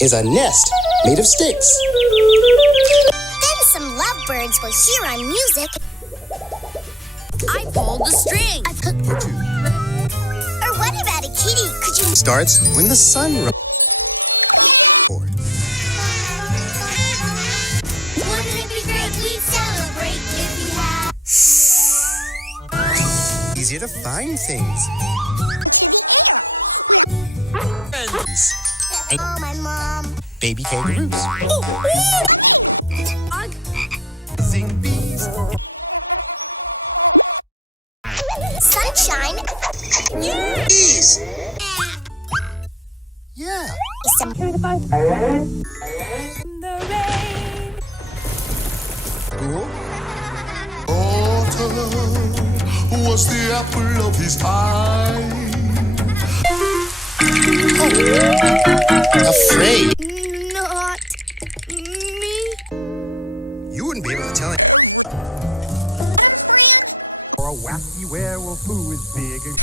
is a nest made of sticks. Then some lovebirds will hear our music. I pulled the string. Or what about a kitty? Could you... Starts when the sun rises. Wouldn't it be great? We'd celebrate if we had... Easier to find things. Oh, my mom. Baby kangaroos. Sing bees. Sunshine. Bees. Yeah. Some... Cool. Autumn was the apple of his eye. Afraid. Not me. You wouldn't be able to tell it. Or a wacky werewolf who is big and